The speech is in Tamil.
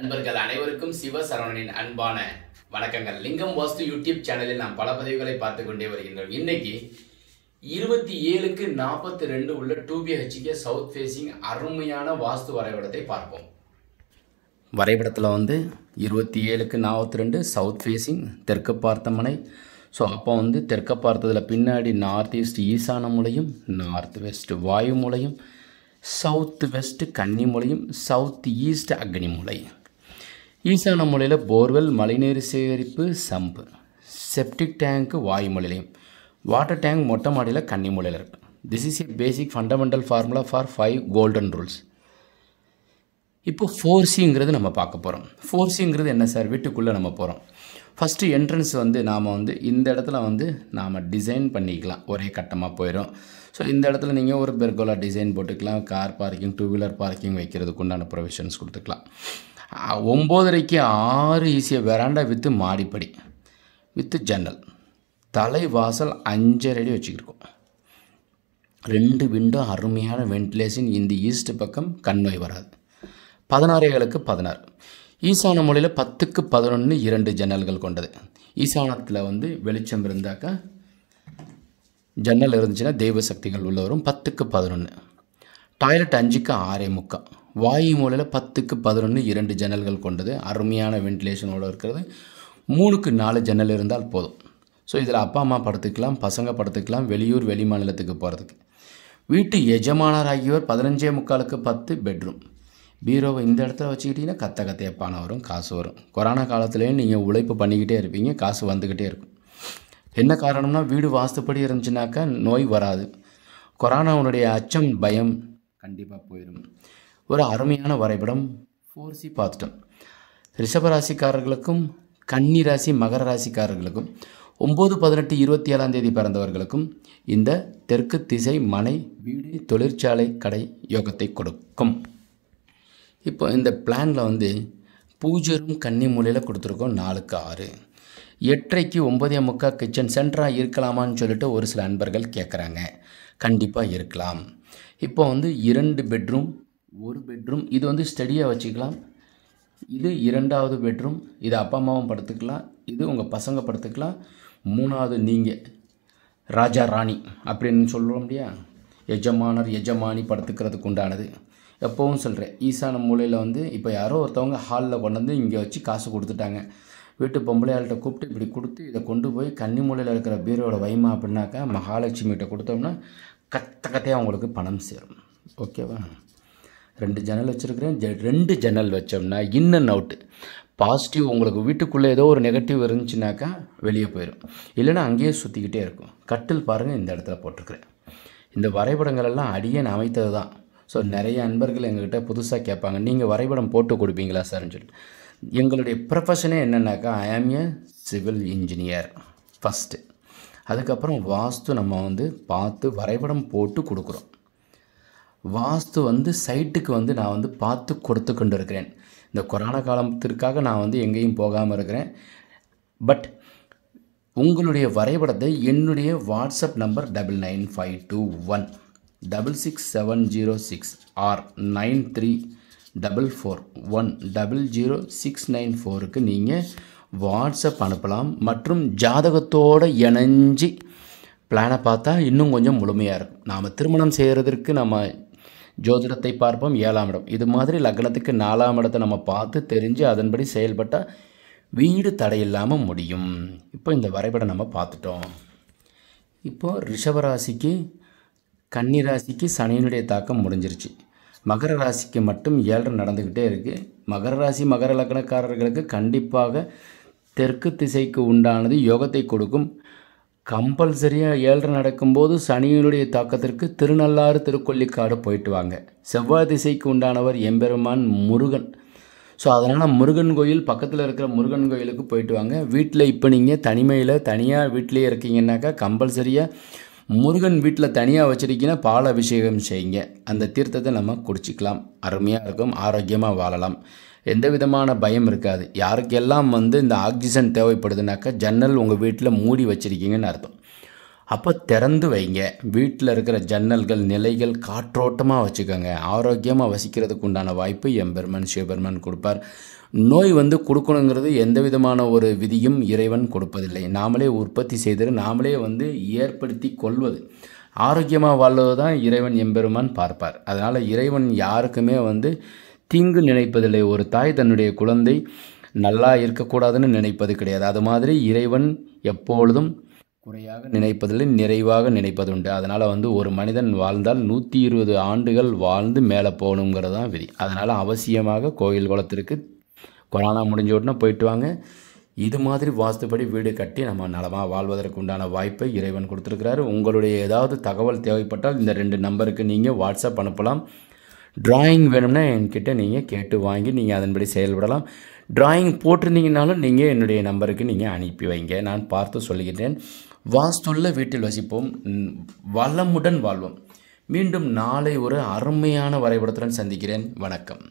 நண்பர்கள் அனைவருக்கும் சிவசரவணனின் அன்பான வணக்கங்கள். லிங்கம் வாஸ்து யூடியூப் சேனலில் நாம் பல பதிவுகளை பார்த்து கொண்டே வருகின்றோம். இன்னைக்கு 27:42 உள்ள 2BHK சவுத் ஃபேசிங் அருமையான வாஸ்து வரைபடத்தை பார்ப்போம். வரைபடத்தில் 27:42 சவுத் ஃபேசிங் தெற்கு பார்த்த மனை. ஸோ அப்போ தெற்க பார்த்ததில் பின்னாடி நார்த் ஈஸ்ட் ஈசான மூலையும், நார்த் வெஸ்ட் வாயு மூலையும், சவுத் வெஸ்ட் கன்னி மூலையும், சவுத் ஈஸ்ட் அக்னி மூலை. ஈசான மூலையில் போர்வெல், மழைநீர் சேகரிப்பு, சம்பு, செப்டிக் டேங்க்கு வாயு மூலையிலையும், வாட்டர் டேங்க் மொட்டை மாடியில் கன்னி மூலையில் இருக்குது. This is a basic fundamental formula for 5 golden rules. இப்போ 4Cங்கிறது நம்ம பார்க்க போகிறோம். 4Cங்கிறது என்ன சார்? வீட்டுக்குள்ளே நம்ம போகிறோம். ஃபஸ்ட்டு என்ட்ரன்ஸ் நாம் இந்த இடத்துல நாம் டிசைன் பண்ணிக்கலாம். ஒரே கட்டமாக போயிடும். ஸோ இந்த இடத்துல நீங்கள் ஒரு பெர்கோலா டிசைன் போட்டுக்கலாம். கார் பார்க்கிங், 2 வீலர் பார்க்கிங் வைக்கிறதுக்கு உண்டான ப்ரொவிஷன்ஸ் கொடுத்துக்கலாம். 9:30க்கு 6 ஈஸியாக வெராண்டா வித்து மாடிப்படி வித்து ஜன்னல், தலை வாசல் 5.5 அடி வச்சுக்கிருக்கோம். 2 விண்டோ, அருமையான வென்டிலேஷன். இந்த ஈஸ்ட் பக்கம் கண்ணோய் வராது. 16 16 ஈசான மூலையில் 10க்கு 11 2 ஜன்னல்கள் கொண்டது. ஈசானத்தில் வெளிச்சம் இருந்தாக்கா ஜன்னல் இருந்துச்சுன்னா தெய்வ சக்திகள் உள்ள வரும். 10க்கு 11 டாய்லெட் 5க்கு 6.75. வாயு மூலையில் 10க்கு 11 2 ஜன்னல்கள் கொண்டது. அருமையான வென்டிலேஷனோடு இருக்கிறது. 3க்கு 4 ஜன்னல் இருந்தால் போதும். ஸோ இதில் அப்பா அம்மா படுத்துக்கலாம், பசங்க படுத்துக்கலாம், வெளியூர் வெளி மாநிலத்துக்கு போகிறதுக்கு. வீட்டு எஜமானர் ஆகியோர் 15.75க்கு 10 பெட்ரூம். பீரோவை இந்த இடத்துல வச்சுக்கிட்டிங்கன்னா கத்தையாக பணம் வரும், காசு வரும். கொரோனா காலத்துலேயும் நீங்கள் உழைப்பு பண்ணிக்கிட்டே இருப்பீங்க, காசு வந்துக்கிட்டே இருக்கும். என்ன காரணம்னா வீடு வாஸ்துப்படி இருந்துச்சுனாக்கா நோய் வராது. கொரோனாவுடைய அச்சம், பயம் கண்டிப்பாக போயிடும். ஒரு அருமையான வரைபடம் 4C பார்த்துட்டோம். ரிஷபராசிக்காரர்களுக்கும், கன்னி ராசி, மகர ராசிக்காரர்களுக்கும் 9/18/27 பிறந்தவர்களுக்கும் இந்த தெற்கு திசை மனை, வீடு, தொழிற்சாலை, கடை யோகத்தை கொடுக்கும். இப்போ இந்த பிளானில் பூஜரும் கன்னி மூலையில் கொடுத்துருக்கோம். 4க்கு 6. 8:30க்கு 9:45 கிச்சன் சென்டராக இருக்கலாமான்னு சொல்லிட்டு ஒரு சில அன்பர்கள் கேட்குறாங்க. கண்டிப்பாக இருக்கலாம். இப்போ 2 பெட்ரூம், 1 பெட்ரூம். இது ஸ்டடியாக வச்சுக்கலாம். இது 2வது பெட்ரூம். இது அப்பா அம்மாவும் படுத்துக்கலாம், இது உங்கள் பசங்க படுத்துக்கலாம். 3வது நீங்கள் ராஜா ராணி அப்படின்னு சொல்லுவோம் இல்லையா, எஜமானர் எஜமானி படுத்துக்கிறதுக்கு உண்டானது. எப்போவும் சொல்கிறேன், ஈசான மூலையில் இப்போ யாரோ ஒருத்தவங்க ஹாலில் கொண்டு இங்கே வச்சு காசு கொடுத்துட்டாங்க. வீட்டு பொம்பளையாள்கிட்ட கூப்பிட்டு இப்படி கொடுத்து இதை கொண்டு போய் கன்னி மூலையில் இருக்கிற பீரோட வைமா அப்படின்னாக்கா மகாலட்சுமிகிட்ட கொடுத்தோம்னா கத்தையாக அவங்களுக்கு பணம் சேரும். ஓகேவா? 2 ஜன்னல் வச்சுருக்கிறேன். 2 ஜன்னல் வச்சோம்னா இன் அண்ட் அவுட்டு பாசிட்டிவ். உங்களுக்கு வீட்டுக்குள்ளே ஏதோ ஒரு நெகட்டிவ் இருந்துச்சுனாக்கா வெளியே போயிடும், இல்லைன்னா அங்கேயே சுற்றிக்கிட்டே இருக்கும். கட்டில் பாருங்கள், இந்த இடத்துல போட்டிருக்கிறேன். இந்த வரைபடங்கள் எல்லாம் அடியேன் அமைத்தது தான். ஸோ நிறைய அன்பர்கள் எங்கள்கிட்ட புதுசாக கேட்பாங்க, நீங்கள் வரைபடம் போட்டு கொடுப்பீங்களா சார்ன்னு சொல்லிட்டு. எங்களுடைய ப்ரொஃபஷனே என்னென்னாக்கா ஐ ஆம் ஏ சிவில் இன்ஜினியர் ஃபஸ்ட்டு. அதுக்கப்புறம் வாஸ்து நம்ம பார்த்து வரைபடம் போட்டு கொடுக்குறோம். வாஸ்து சைட்டுக்கு நான் பார்த்து கொடுத்து கொண்டு இருக்கிறேன். இந்த கொரோனா காலத்திற்காக நான் எங்கேயும் போகாமல் இருக்கிறேன். பட் உங்களுடைய வரைபடத்தை என்னுடைய வாட்ஸ்அப் நம்பர் 99521 66706 or 9344100694க்கு நீங்கள் வாட்ஸ்அப் அனுப்பலாம். மற்றும் ஜாதகத்தோடு இணைஞ்சி பிளானை பார்த்தா இன்னும் கொஞ்சம் முழுமையாக இருக்கும். நாம் திருமணம் செய்கிறதுக்கு நம்ம ஜோதிடத்தை பார்ப்போம் 7ஆம் இடம். இது மாதிரி லக்னத்துக்கு 4ஆம் இடத்தை நம்ம பார்த்து தெரிஞ்சு அதன்படி செயல்பட்டால் வீடு தடையில்லாமல் முடியும். இப்போ இந்த வரைபடம் நம்ம பார்த்துட்டோம். இப்போது ரிஷபராசிக்கு, கன்னி ராசிக்கு சனியினுடைய தாக்கம் முடிஞ்சிருச்சு. மகர ராசிக்கு மட்டும் 7 நடந்துக்கிட்டே இருக்குது. மகர ராசி, மகர லக்னக்காரர்களுக்கு கண்டிப்பாக தெற்கு திசைக்கு உண்டானது யோகத்தை கொடுக்கும். கம்பல்சரியாக 7 நடக்கும்போது சனியினுடைய தாக்கத்திற்கு திருநள்ளாறு, திருக்கொல்லிக்காடு போயிட்டு வாங்க. செவ்வாய் திசைக்கு உண்டானவர் எம்பெருமான் முருகன். ஸோ அதனால் முருகன் கோயில் பக்கத்தில் இருக்கிற முருகன் கோயிலுக்கு போயிட்டு வாங்க. வீட்டில் இப்போ நீங்கள் தனியாக வீட்டிலே இருக்கீங்கன்னாக்கா கம்பல்சரியாக முருகன் வீட்டில் தனியாக வச்சுருக்கீங்கன்னா பால் அபிஷேகம் செய்யுங்க. அந்த தீர்த்தத்தை நம்ம குடிச்சிக்கலாம். அருமையாக இருக்கும், ஆரோக்கியமாக வாழலாம். எந்த விதமான பயம் இருக்காது. யாருக்கெல்லாம் இந்த ஆக்சிஜன் தேவைப்படுதுனாக்கா ஜன்னல் உங்கள் வீட்டில் மூடி வச்சுருக்கீங்கன்னு அர்த்தம். அப்போ திறந்து வைங்க. வீட்டில் இருக்கிற ஜன்னல்கள், நிலைகள் காற்றோட்டமாக வச்சுக்கோங்க. ஆரோக்கியமாக வசிக்கிறதுக்கு உண்டான வாய்ப்பு எம்பெருமான் சிவபெருமான் கொடுப்பார். நோய் வந்து கொடுக்கணுங்கிறது எந்த விதமான ஒரு விதியும் இறைவன் கொடுப்பதில்லை. நாமளே உற்பத்தி செய்து நாமளே வந்து ஏற்படுத்தி கொள்வது. ஆரோக்கியமாக வாழ்வது தான் இறைவன் எம்பெருமான் பார்ப்பார். அதனால் இறைவன் யாருக்குமே வந்து தீங்கு நினைப்பதில்லை. ஒரு தாய் தன்னுடைய குழந்தை நல்லா இருக்கக்கூடாதுன்னு நினைப்பது கிடையாது. அது மாதிரி இறைவன் எப்பொழுதும் குறையாக நினைப்பதில்லை, நிறைவாக நினைப்பதுண்டு. அதனால் வந்து ஒரு மனிதன் வாழ்ந்தால் 120 ஆண்டுகள் வாழ்ந்து மேலே போகணுங்கிறது தான் விதி. அதனால் அவசியமாக கோயில் குளத்திற்கு கொரோனா முடிஞ்ச உடனே போயிட்டு வாங்க. இது மாதிரி வாஸ்துப்படி வீடு கட்டி நம்ம நலமாக வாழ்வதற்கு உண்டான வாய்ப்பை இறைவன் கொடுத்துருக்கிறாரு. உங்களுடைய ஏதாவது தகவல் தேவைப்பட்டால் இந்த 2 நம்பருக்கு நீங்கள் வாட்ஸ்அப் அனுப்பலாம். டிராயிங் வேணும்னா என்கிட்ட நீங்கள் கேட்டு வாங்கி நீங்கள் அதன்படி செயல்படலாம். டிராயிங் போட்டிருந்தீங்கனாலும் நீங்கள் என்னுடைய நம்பருக்கு நீங்கள் அனுப்பி வைங்க, நான் பார்த்து சொல்லுகின்றேன். வாஸ்துள்ள வீட்டில் வசிப்போம், வளமுடன் வாழ்வோம். மீண்டும் நாளை ஒரு அருமையான வரைபடத்துடன் சந்திக்கிறேன். வணக்கம்.